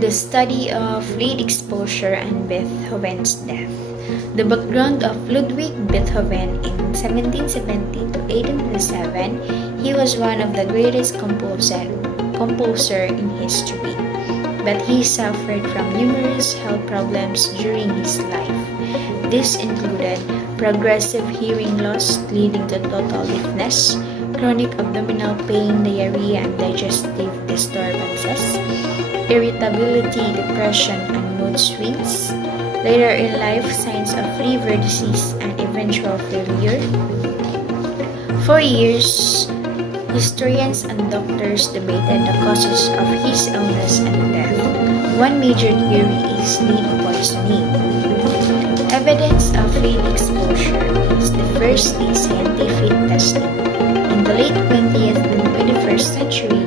The study of lead exposure and Beethoven's death. The background of Ludwig Beethoven in 1770 to 1827, he was one of the greatest composer in history, but he suffered from numerous health problems during his life. This included progressive hearing loss leading to total deafness, chronic abdominal pain, diarrhea, and digestive disturbances, irritability, depression, and mood swings, later in life signs of liver disease and eventual failure. For years, historians and doctors debated the causes of his illness and death. One major theory is lead poisoning. Evidence of lead exposure is the first scientific testing. In the late 20th and 21st century,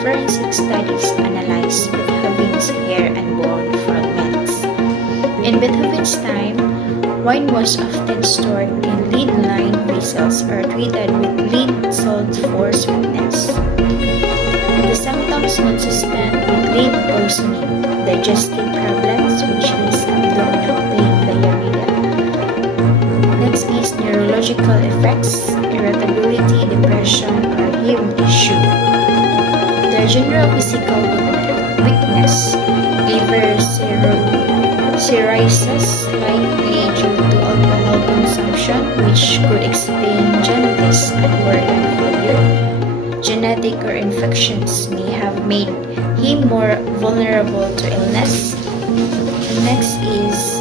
forensic studies analyzed Beethoven's hair and bone fragments. In Beethoven's time, wine was often stored in lead-lined vessels or treated with lead salt for sweetness. And the symptoms would suspend with lead poisoning, digestive problems, which is abdominal pain, diarrhea. Next is neurological effects, irritability, depression, or hearing issue. The general physical weakness, liver cirrhosis, likely due to alcohol consumption, which could explain jaundice and organ failure. Genetic or infections may have made him more vulnerable to illness. Next is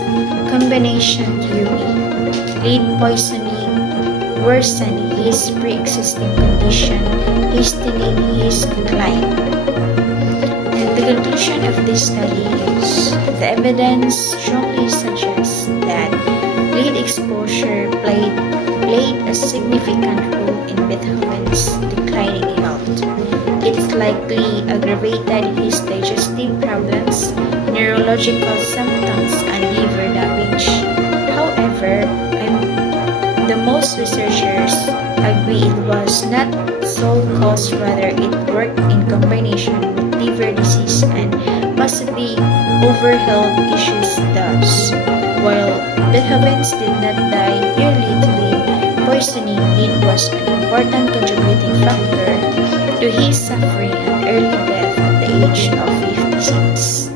combination theory. Lead poisoning worsened his pre-existing condition, hastening his decline. And the conclusion of this study is the evidence strongly suggests that lead exposure played a significant role in Beethoven's declining health. It likely aggravated his digestive problems, neurological symptoms, and liver damage. However, most researchers agree it was not sole cause, rather it worked in combination with liver disease and possibly over health issues thus. While Beethoven did not die early to lead poisoning, lead was an important contributing factor to his suffering and early death at the age of 56.